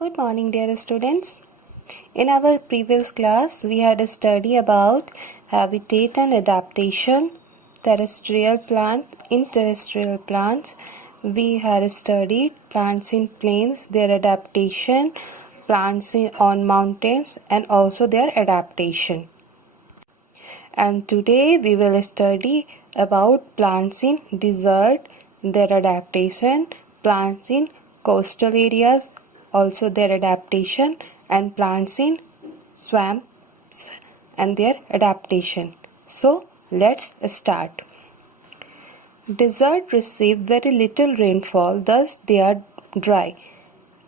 Good morning, dear students. In our previous class, we had a study about habitat and adaptation, terrestrial in terrestrial plants. We had studied plants in plains, their adaptation, on mountains, and also their adaptation. And today we will study about plants in desert, their adaptation, plants in coastal areas, also their adaptation, and plants in swamps and their adaptation. So let's start. Desert receive very little rainfall, thus they are dry.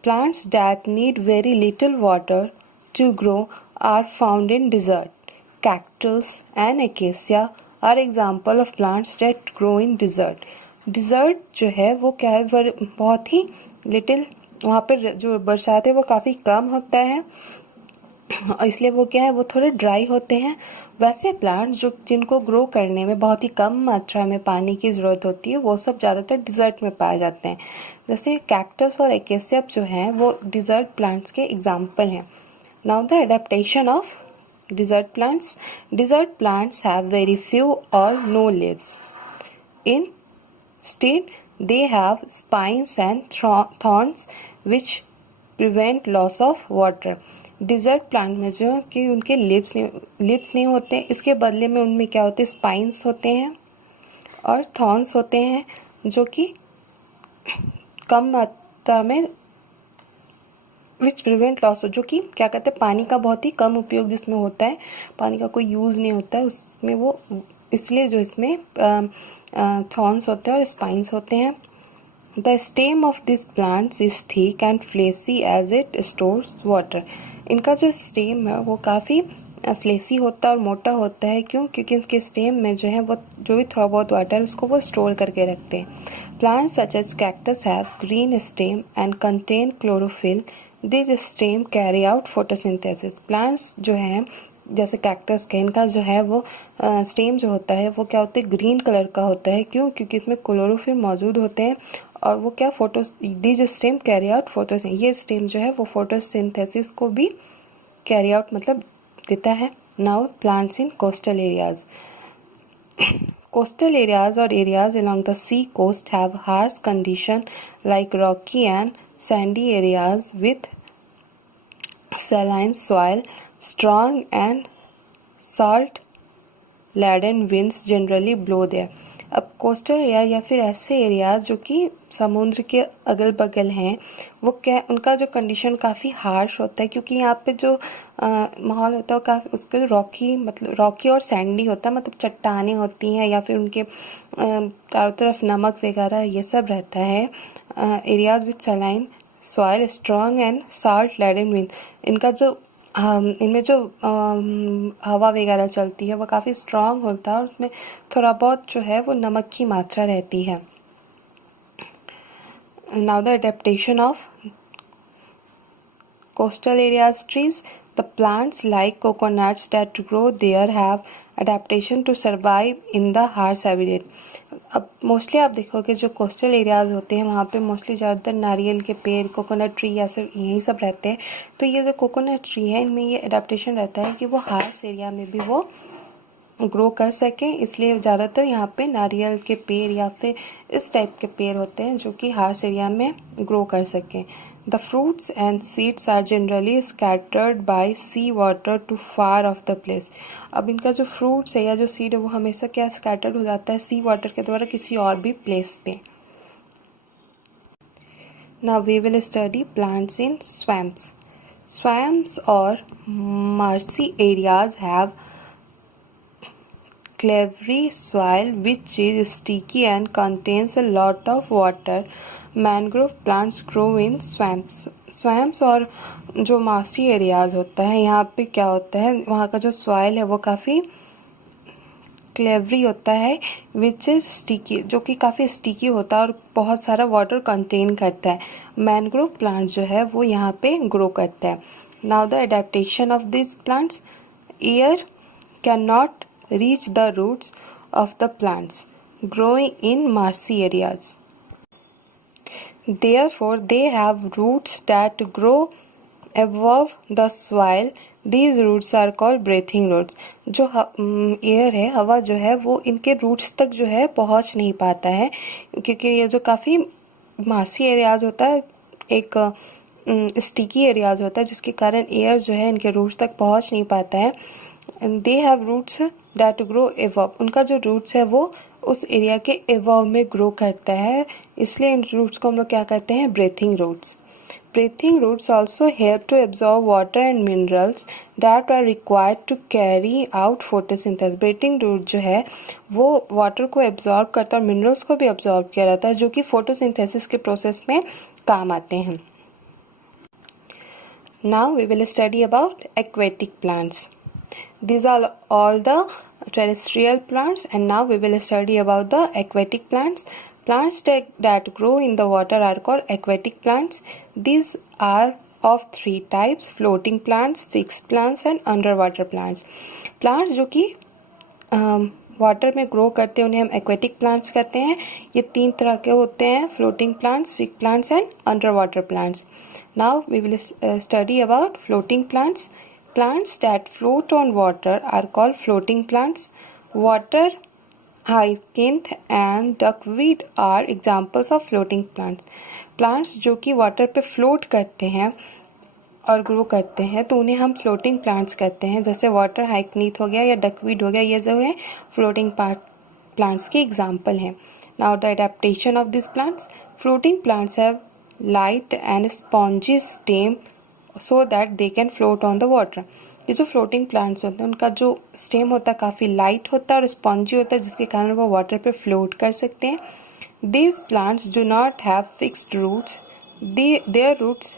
Plants that need very little water to grow are found in desert. Cactus and acacia are example of plants that grow in desert. Desert जो है वो क्या है, बहुत ही little, वहाँ पर जो बरसात है वो काफ़ी कम होता है, इसलिए वो क्या है, वो थोड़े ड्राई होते हैं. वैसे प्लांट्स जिनको ग्रो करने में बहुत ही कम मात्रा में पानी की ज़रूरत होती है, वो सब ज़्यादातर डिज़र्ट में पाए जाते हैं. जैसे कैक्टस और एकेसिया जो हैं वो डिज़र्ट प्लांट्स के एग्जाम्पल हैं. Now the adaptation of desert plants. Desert plants have very few or no leaves. Instead, they have spines and thorns which prevent loss of water. Desert plant में जो कि उनके lips नहीं होते, इसके बदले में उनमें क्या होते हैं, spines होते हैं और thorns होते हैं जो कि कम मात्रा में विच प्रिवेंट लॉस, जो कि क्या कहते हैं, पानी का बहुत ही कम उपयोग जिसमें होता है, पानी का कोई यूज़ नहीं होता है उसमें, वो इसलिए जो इसमें थॉर्न्स होते हैं और स्पाइंस होते हैं. The stem of this plants is thick and fleshy as it stores water. इनका जो स्टेम है वो काफ़ी फ्लेसी होता है और मोटा होता है. क्यों? क्योंकि इनके स्टेम में जो है वो जो भी थोड़ा बहुत वाटर है उसको वो स्टोर करके रखते हैं. Plants such as cactus have green stem and contain chlorophyll. This stem carry out photosynthesis. Plants जो हैं जैसे कैक्टस के, इनका जो है वो स्टेम जो होता है वो क्या होता है, ग्रीन कलर का होता है. क्यों? क्योंकि इसमें क्लोरोफिल मौजूद होते हैं और वो क्या this stem carry out photosynthesis. ये स्टेम जो है वो फोटोसिंथेसिस को भी कैरी आउट मतलब देता है. Now plants in coastal areas. Coastal areas or areas along the sea coast have harsh condition like rocky and sandy areas with saline soil, strong and salt-laden winds generally blow there. अब coastal area या फिर ऐसे areas जो कि समुद्र के अगल बगल हैं, वो क्या, उनका जो कंडीशन काफ़ी हार्श होता है क्योंकि यहाँ पे जो माहौल होता है काफ़ी उसके रॉकी और सैंडी होता है, मतलब चट्टानें होती हैं या फिर उनके चारों तरफ नमक वगैरह ये सब रहता है. Areas with saline soil, strong and salt laden wind. इनका जो इनमें जो हवा वगैरह चलती है वो काफ़ी स्ट्रॉन्ग होता है और उसमें थोड़ा बहुत जो है वो नमक की मात्रा रहती है. Now the adaptation of coastal areas trees. The plants like coconuts that grow there have adaptation to survive in the harsh habitat. अब मोस्टली आप देखोगे जो कोस्टल एरियाज होते हैं वहाँ पे मोस्टली ज़्यादातर नारियल के पेड़, कोकोनट ट्री या सब यही सब रहते हैं. तो ये जो कोकोनट ट्री है इनमें ये एडेप्टेशन रहता है कि वो हार्श एरिया में भी वो ग्रो कर सकें, इसलिए ज़्यादातर यहाँ पे नारियल के पेड़ या फिर इस टाइप के पेड़ होते हैं जो कि हार्श एरिया में ग्रो कर सकें. The fruits and seeds are generally scattered by sea water to far off the place. अब इनका जो फ्रूट्स है या जो सीड है वो हमेशा क्या स्कैटर्ड हो जाता है सी वाटर के द्वारा किसी और भी प्लेस पे. Now we will study plants in swamps. Swamps और marshy areas have clavery soil which is sticky and contains a lot of water. Mangrove plants grow in swamps. Swamps और जो मासी एरियाज होता है यहाँ पे क्या होता है, वहाँ का जो सॉइल है वो काफ़ी क्लेवरी होता है, विच इज़ स्टिकी, जो कि काफ़ी स्टिकी होता है और बहुत सारा वाटर कंटेन करता है. मैनग्रोव प्लांट जो है वो यहाँ पे ग्रो करता है. Now the adaptation of this plants. Air can not reach the roots of the plants growing in marshy areas. Therefore, they have roots that grow above the soil. These roots are called breathing roots. जो air है, हवा जो है, वो इनके roots तक जो है पहुंच नहीं पाता है, क्योंकि ये जो काफ़ी मासी एरियाज होता है, एक स्टिकी एरियाज होता है, जिसके कारण एयर जो है इनके रूट्स तक पहुंच नहीं पाता है. They have roots that grow above. उनका जो रूट्स है वो उस एरिया के एवव में ग्रो करता है, इसलिए इन रूट्स को हम लोग क्या कहते हैं, breathing roots. Breathing roots also help to absorb water and minerals that are required to carry out photosynthesis. Breathing root जो है वो वाटर को absorb करता है और मिनरल्स को भी absorb किया जाता है, जो कि photosynthesis के प्रोसेस में काम आते हैं. Now we will study about aquatic plants. These are all the terrestrial plants, and now we will study about the aquatic plants. Plants that grow in the water are called aquatic plants. These are of three types: floating plants, fixed plants and underwater plants. Plants जो कि water में grow करते हैं उन्हें हम aquatic plants कहते हैं. ये तीन तरह के होते हैं: floating plants, fixed plants and under water plants. Now we will study about floating plants. Plants that float on water are called floating plants. Water hyacinth and duckweed are examples of floating plants. Plants जो कि water पे float करते हैं और grow करते हैं तो उन्हें हम फ्लोटिंग प्लांट्स कहते हैं. जैसे वाटर हाइकिन्थ हो गया या डकवीड हो गया, ये जो है फ्लोटिंग प्लांट्स के एग्जाम्पल हैं. Now the adaptation of this plants. Floating plants have light and spongy stem so that they can float on the water. ये जो फ्लोटिंग प्लांट्स होते हैं उनका जो स्टेम होता है काफ़ी लाइट होता है और स्पॉन्जी होता है, जिसके कारण वो वाटर पे फ्लोट कर सकते हैं. These plants do not have fixed roots. Their roots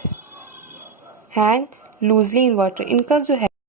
hang loosely in water. इनका जो है